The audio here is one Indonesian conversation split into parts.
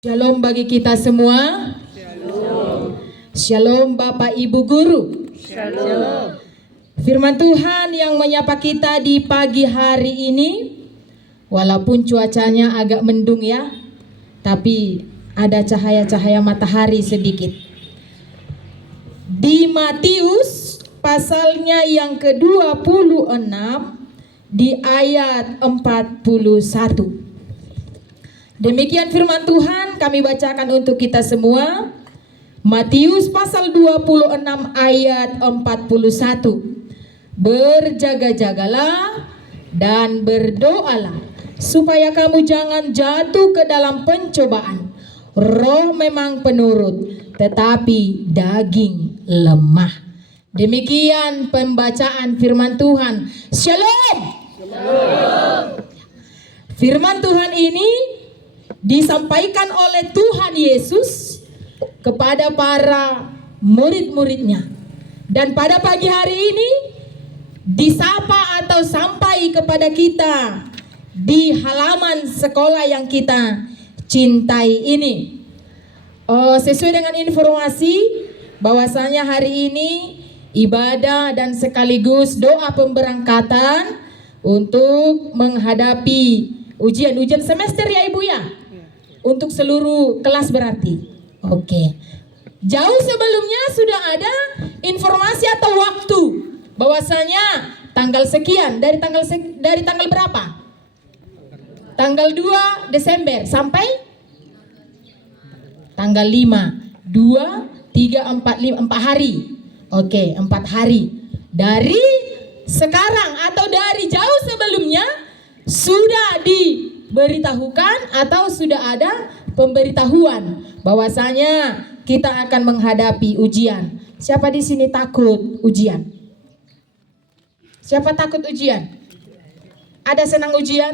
Shalom bagi kita semua. Shalom. Shalom Bapak Ibu Guru. Shalom. Firman Tuhan yang menyapa kita di pagi hari ini, walaupun cuacanya agak mendung ya, tapi ada cahaya-cahaya matahari sedikit. Di Matius pasalnya yang ke-26 di ayat 41. Demikian firman Tuhan kami bacakan untuk kita semua. Matius pasal 26 ayat 41. Berjaga-jagalah dan berdoalah supaya kamu jangan jatuh ke dalam pencobaan. Roh memang penurut, tetapi daging lemah. Demikian pembacaan firman Tuhan. Shalom. Shalom. Firman Tuhan ini disampaikan oleh Tuhan Yesus kepada para murid-muridnya. Dan pada pagi hari ini disapa atau sampai kepada kita di halaman sekolah yang kita cintai ini. Sesuai dengan informasi bahwasanya hari ini ibadah dan sekaligus doa pemberangkatan untuk menghadapi ujian semester ya Ibu ya? Untuk seluruh kelas berarti. Oke. Jauh sebelumnya sudah ada informasi atau waktu bahwasanya tanggal sekian dari tanggal berapa? Tanggal 2 Desember sampai tanggal 5. 2, 3, 4, 5, 4 hari. Oke, 4 hari. Dari sekarang atau dari jauh sebelumnya sudah diberitahukan atau sudah ada pemberitahuan bahwasanya kita akan menghadapi ujian. Siapa di sini takut ujian? Siapa takut ujian? Ada senang ujian?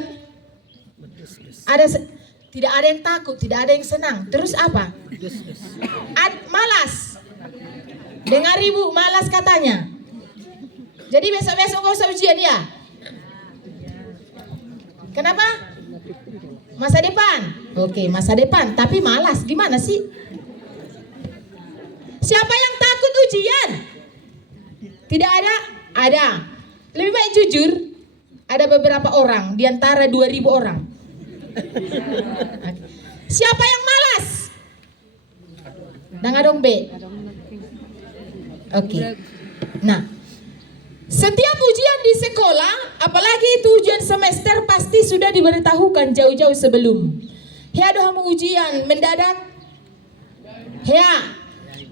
Tidak ada yang takut, tidak ada yang senang. Terus apa? Malas. Dengar Ibu, malas katanya. Jadi besok-besok gak usah ujian ya? Kenapa? Masa depan. Oke, masa depan. Tapi malas. Gimana sih? Siapa yang takut ujian? Tidak ada? Ada. Lebih baik jujur. Ada beberapa orang di antara 2000 orang. Siapa yang malas? Dengar dong B. Oke. Nah, setiap ujian di sekolah, apalagi itu ujian semester, pasti sudah diberitahukan jauh-jauh sebelum. Hea dohamu ujian mendadak. Hea,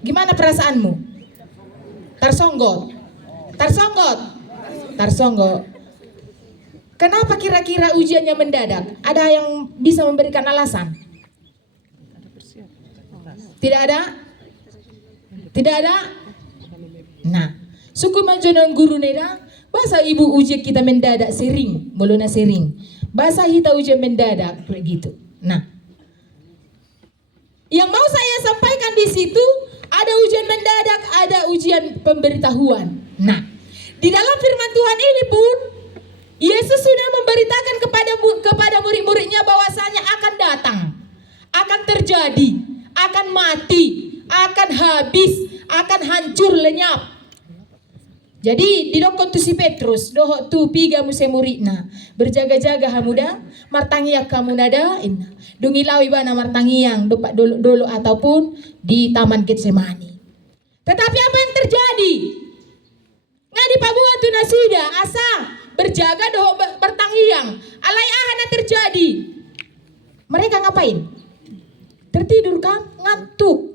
gimana perasaanmu? Tersonggot. Kenapa kira-kira ujiannya mendadak? Ada yang bisa memberikan alasan? Tidak ada? Tidak ada? Nah, suku manjonang guru neda, bahasa Ibu ujian kita mendadak sering, bolona sering. Bahasa kita ujian mendadak begitu. Nah, yang mau saya sampaikan di situ ada ujian mendadak, ada ujian pemberitahuan. Nah, di dalam firman Tuhan ini pun Yesus sudah memberitakan kepada murid-muridnya bahwasanya akan datang, akan terjadi, akan mati, akan habis, akan hancur lenyap. Jadi di dokon tu si Petrus doho tu piga muse muridna berjaga-jaga hamuda martangiak kamu nada inna dungilawi bana martangiang dopak dolo ataupun di Taman Getsemani. Tetapi apa yang terjadi? Ngadi pabuan tu nasida asa berjaga doho bertangiang alai ahana terjadi. Mereka ngapain? Tertidur kan? Ngantuk.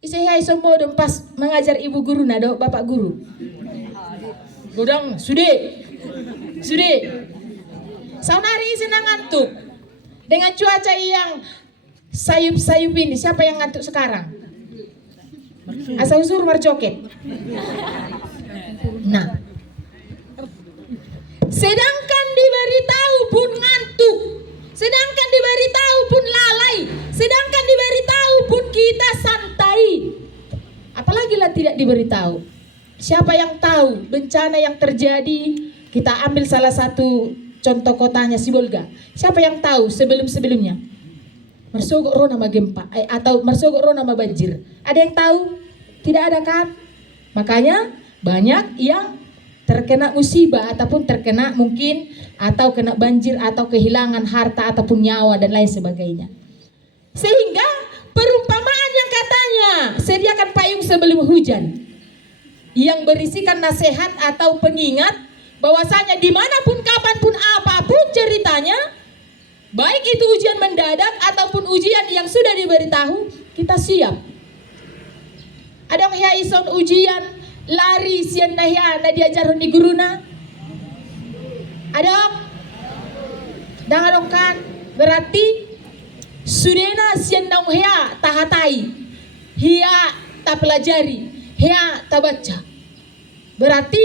Isehai sombodong pas mengajar ibu guru nado bapak guru. Godang sude. Saunari senang ngantuk. Dengan cuaca yang sayup-sayup ini, siapa yang ngantuk sekarang? Asal usur marjoket. Nah, sedangkan diberitahu pun ngantuk, sedangkan diberitahu pun lalai, sedangkan diberitahu pun kita santai. Apalagi lah tidak diberitahu. Siapa yang tahu bencana yang terjadi? Kita ambil salah satu contoh kotanya Sibolga. Siapa yang tahu sebelum-sebelumnya? Marsogok ro nama gempa atau marsogok ro nama banjir. Ada yang tahu? Tidak ada kan? Makanya banyak yang terkena musibah ataupun terkena mungkin atau kena banjir atau kehilangan harta ataupun nyawa dan lain sebagainya. Sehingga perumpamaan yang katanya sediakan payung sebelum hujan yang berisikan nasihat atau pengingat bahwasanya dimanapun kapanpun apapun ceritanya, baik itu ujian mendadak ataupun ujian yang sudah diberitahu, kita siap. Adong ya ison ujian lari sian nahya na diajaron di guruna. Adong adong kan berarti sudena sian nang hea tahatai, hia ta pelajari, hea ta baca. Berarti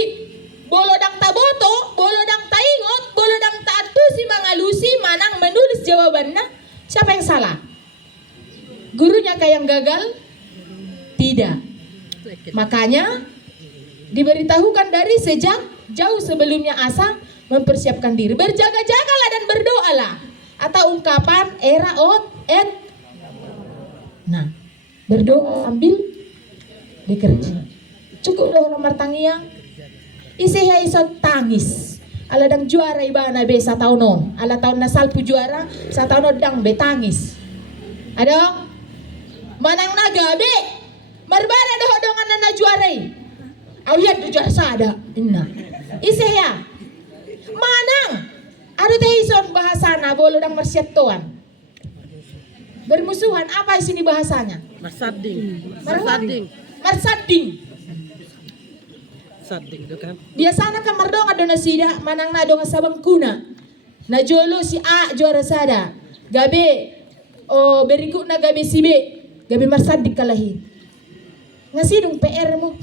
bolodang taboto, bolodang taingot, bolodang tatu si mangalusi manang menulis jawabannya. Siapa yang salah? Gurunya kah yang gagal? Tidak. Makanya diberitahukan dari sejak jauh sebelumnya asa mempersiapkan diri. Berjaga-jagalah dan berdoalah. Atau ungkapan era et. Nah, berdoa sambil bekerja. Cukup doa nomor tangiang. Isi iso tangis. Ala dang juara ibana be sa taunon. Ala taon na salpu juara sa taunon dang be tangis. Adong manang naga be marbara doh dongan na juarai. Awian tu juara sada. Inna. Isi ya. Manang adu teh ison bahasana bolo dang marsyatuan. Bermusuhan apa sini bahasanya? Marsading. Sading do kan. Biasana kan mardong ado na sida manang na dong sabang kuna. Na jolo si A juara sada. Gabe beriku na gabe si B. Gabe marsadik kalahi. Ngasidong PR mo.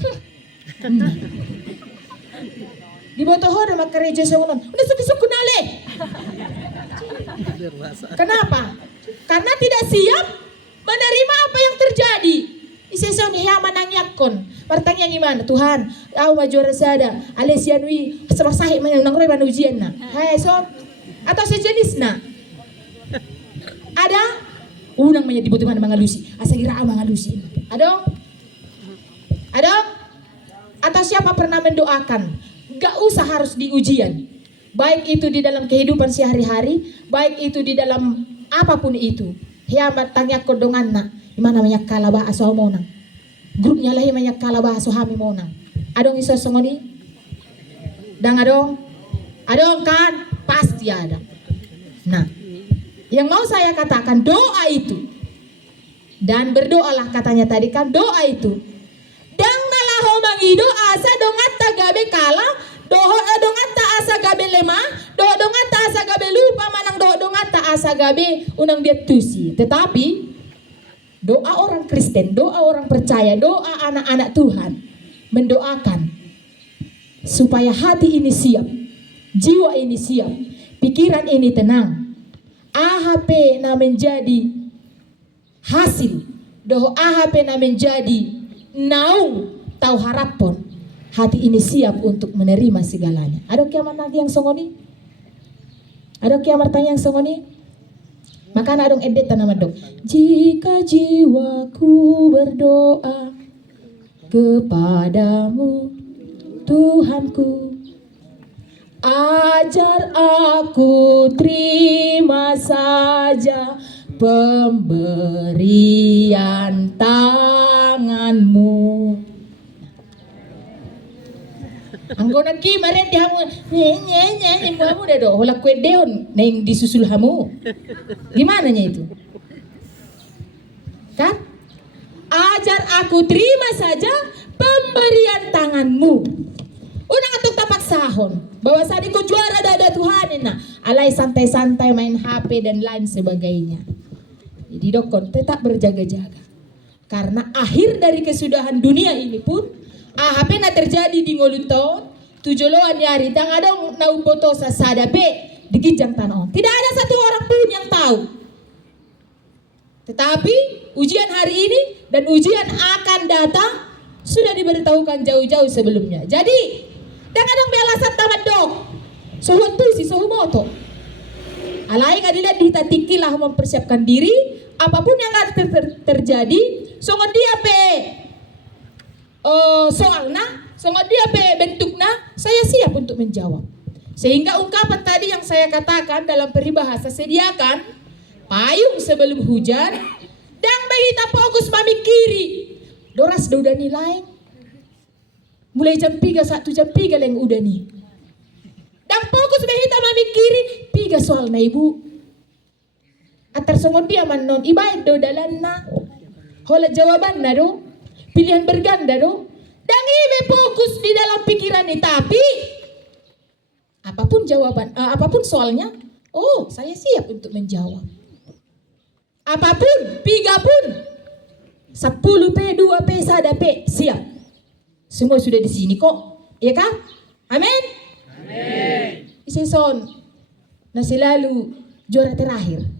Di botoho na magkarejo sa unon. Udah suki-suki nale. Kenapa? Karena tidak siap menerima apa yang terjadi. Iseson hiya manangyakon. Pertanyaan gimana? Tuhan, aku juara sada. Alesianwi semasahi menang reban ujian na. Hai so atau sejenis na. Ada unang menjadi butuh mana mangalusi. Asa kira mangalusi. Ada? Atau siapa pernah mendoakan? Gak usah harus di ujian. Baik itu di dalam kehidupan sehari-hari, baik itu di dalam apapun itu. Hiya tanya kodongan na. Imana banyak kalabah aso monang. Grupnya lah banyak kalabah aso hami monang. Adong iso songoni? Dang adong kan pasti ada. Nah, yang mau saya katakan doa itu dan berdoalah katanya tadi kan doa itu. Dang nalaho mangido asa dongata gabe kala, dongata asa gabe lemah, dongata asa gabe lupa manang dongata asa gabe unang dia tusi. Tetapi doa orang Kristen, doa orang percaya, doa anak-anak Tuhan mendoakan supaya hati ini siap, jiwa ini siap, pikiran ini tenang. AHP na menjadi hasil, doh AHP na menjadi naung tahu harapon hati ini siap untuk menerima segalanya. Ada kiamat lagi yang songoni? Ada kiamat tanya yang songoni? Maka adong edet nama dok. Jika jiwaku berdoa kepadamu Tuhanku, ajar aku terima saja pemberian tanganmu. Anggona ki maren di hamu nye imbamu dah do hola kue deon neng disusul hamu. Gimana nya itu? Kan? Ajar aku terima saja pemberian tanganmu. Unang atuk tapak sahon bahwa saat ku juara dada Tuhan na alai santai-santai main HP dan lain sebagainya. Jadi dokon tetap berjaga-jaga. Karena akhir dari kesudahan dunia ini pun apa na terjadi di ngolunton tujoloan yari tang adong nauboto sa sadape di kijang tanon. Tidak ada satu orang pun yang tahu. Tetapi ujian hari ini dan ujian akan datang sudah diberitahukan jauh-jauh sebelumnya. Jadi tang adong bealasan tamat dok. Suhu tu si suhu moto. Alai kadilat ditatikilah mempersiapkan diri apapun yang akan terjadi, songon dia pe soalna, songon dia pe bentukna, saya siap untuk menjawab. Sehingga ungkapan tadi yang saya katakan dalam peribahasa, sediakan payung sebelum hujan, dan bahita fokus mamikiri doras do udah nilai mulai jam 3 jam 3 yang udah nih, dan fokus bahita mamikiri piga soal na ibu atar songon dia manon ibaid do dalan na hola jawaban na do pilihan berganda do, dan ibe fokus di dalam pikiran nih. Tapi apapun jawaban, apapun soalnya, oh saya siap untuk menjawab. Apapun, 3 pun, 10 p, 2 p, 1 p, siap. Semua sudah di sini kok, ya kan? Amin. Amin. Season na selalu juara terakhir.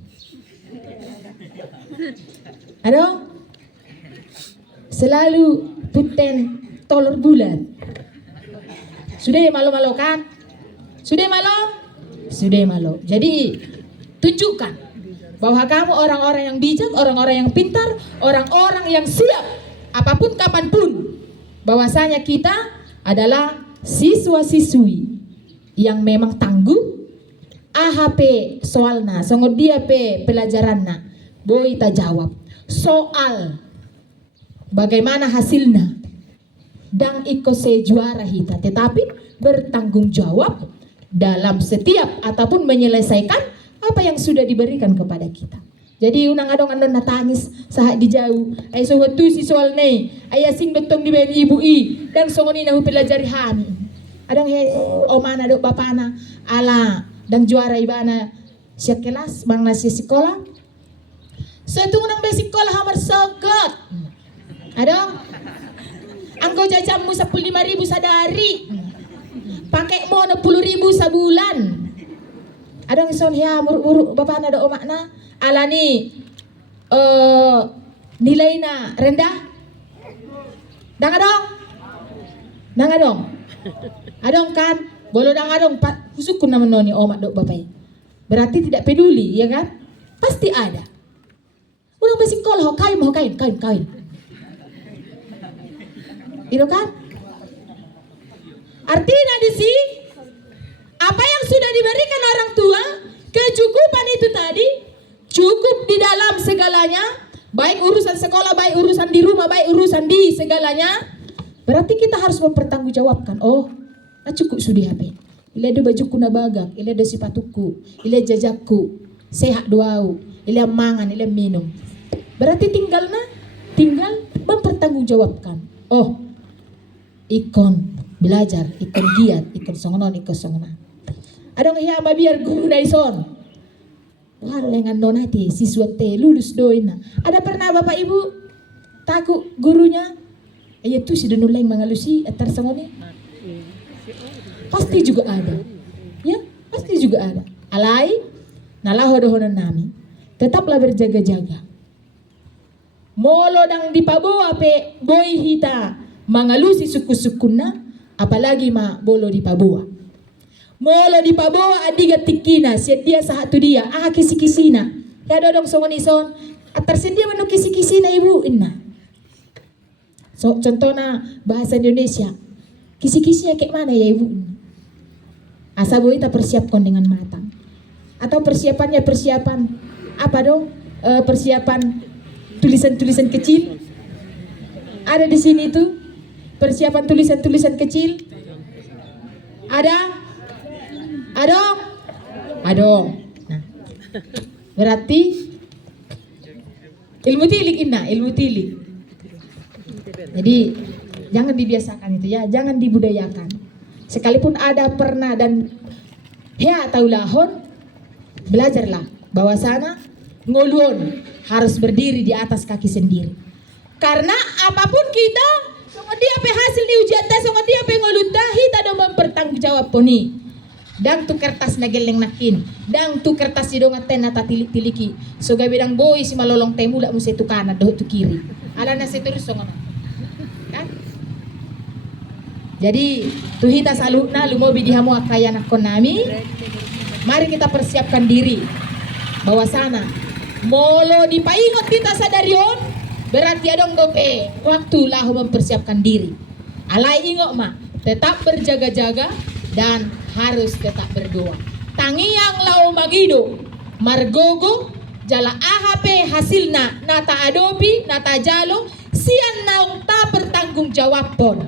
Ano? Selalu puten tolor bulan. Sudah malu-malu kan? Sudah malu? Sudah malu. Jadi tunjukkan bahwa kamu orang-orang yang bijak, orang-orang yang pintar, orang-orang yang siap apapun kapanpun. Bahwasanya kita adalah siswa-siswi yang memang tangguh. AHP soalna, songo dia pe pelajaranna. Boy ta jawab soal bagaimana hasilnya dan iko se juara hita, tetapi bertanggung jawab dalam setiap ataupun menyelesaikan apa yang sudah diberikan kepada kita. Jadi unang adong andon natangis saat dijauh ay suatu si soal nei ay asing dotong di ben ibu i dan songoni na pelajari hani adang he omana do bapana ala dan juara ibana siap kelas bang nasi sekolah suatu unang be sekolah hamar sogot adong anggo jajamu 15.000 sadari pakai mo 60.000 sabulan. Adong ison ya muruk bapak na do omak na alani nilai na rendah. Dang adong adong kan bolo dang adong usukun naman noni omak do bapak. Berarti tidak peduli ya kan? Pasti ada. Ulang basic call kain. Itu kan? Artinya di sini apa yang sudah diberikan orang tua, kecukupan itu tadi cukup di dalam segalanya, baik urusan sekolah, baik urusan di rumah, baik urusan di segalanya. Berarti kita harus mempertanggungjawabkan. Oh, cukup sudah apa? Ile ada bajuku na bagak, ile ada sepatuku, ile jajakku, sehat doau, ile mangan, ile minum. Berarti tinggal mempertanggungjawabkan. Oh, ikon belajar, ikon giat, ikon songonon, ikon songonan. Adong iya biar guru daison. Walengan donati siswa te lulus doina. Ada pernah Bapak Ibu takut gurunya? Ayo tuh si denuleng mengalusi atar songoni. Pasti juga ada. Ya, pasti juga ada. Alai nalahodohonon nami. Tetaplah berjaga-jaga. Molo dang dipabawa pe boy hita mangalusi suku-sukuna, apalagi ma bolo dipabawa. Molo dipabawa adiga tikina, siat dia sahatu dia, kisi-kisina. Ya dodong songonison, tersedia menu kisi-kisina ibu inna. So contohnya bahasa Indonesia, kisi-kisinya kayak mana ya ibu? Asa boy kita persiapkan dengan matang. Atau persiapan apa dong? Persiapan tulisan-tulisan kecil. Ada di sini tuh persiapan tulisan-tulisan kecil. Ada? Adong. Nah, berarti ilmu tilik. Jadi jangan dibiasakan itu ya, jangan dibudayakan. Sekalipun ada pernah dan hea atau lahon, belajarlah bahwa sana ngoluon harus berdiri di atas kaki sendiri. Karena apapun kita, sama dia pe hasil di ujian tes, sama dia pe ngolutah, kita do mempertanggungjawab poni. Dang tu kertas nageleng nakin, dang tu kertas di dongaten nata tilik-tiliki. So gabi dang boy si malolong temu la musetu kanan doh tu kiri. Ala na terus songono. Kan? Jadi tuhita salutna lumobi dihamu akaya nakon nami. Mari kita persiapkan diri bahwa sana Molo dipaingot kita sadarion, berarti adong dope waktu lahu mempersiapkan diri. Alai ingok ma, tetap berjaga-jaga dan harus tetap berdoa. Tangiang lau magido, margogo, jala AHP hasilna nata adopi, nata jalo, sian naung ta bertanggung jawab pon.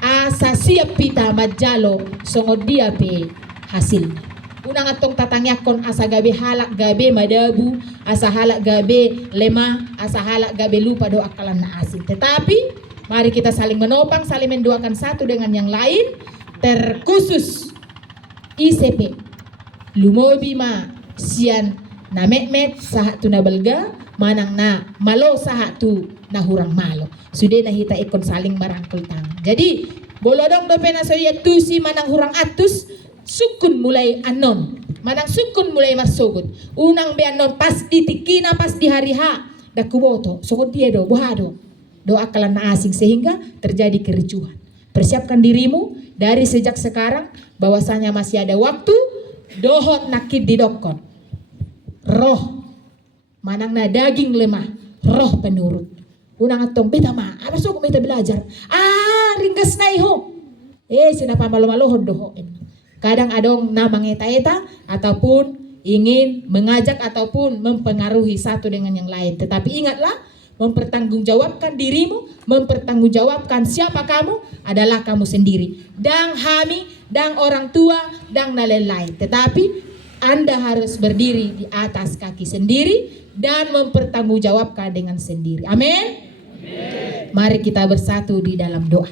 Asa siap pita majalo songod dia pe hasilnya. Unang atong tatangyakon asa gabe halak gabe madabu, asa halak gabe lemah, asa halak gabe lupa doa kalan na asin. Tetapi mari kita saling menopang, saling mendoakan satu dengan yang lain. Terkhusus ICP lumobi ma sian na met sahat tu na belga manang na malo sahat tu na hurang malo. Sudah na hita ikon saling merangkul tangan. Jadi bolodong dope na soya tu si manang hurang atus sukun mulai anon, manang sukun mulai marsugod. Unang be anon pas ditikina pas di hari ha dakuboto sugod dia do bohado doa kalan na asing sehingga terjadi kericuhan. Persiapkan dirimu dari sejak sekarang bahwasanya masih ada waktu. Dohot nakid didokon roh manang na daging lemah roh penurut. Unang atong beta ma apa so beta belajar ringgas na iho sinapa malo-malohon doho. Kadang adong na mangeta-eta ataupun ingin mengajak ataupun mempengaruhi satu dengan yang lain. Tetapi ingatlah, mempertanggungjawabkan dirimu, mempertanggungjawabkan siapa kamu adalah kamu sendiri. Dang hami, dang orang tua, dang lain-lain. Tetapi Anda harus berdiri di atas kaki sendiri dan mempertanggungjawabkan dengan sendiri. Amin. Mari kita bersatu di dalam doa.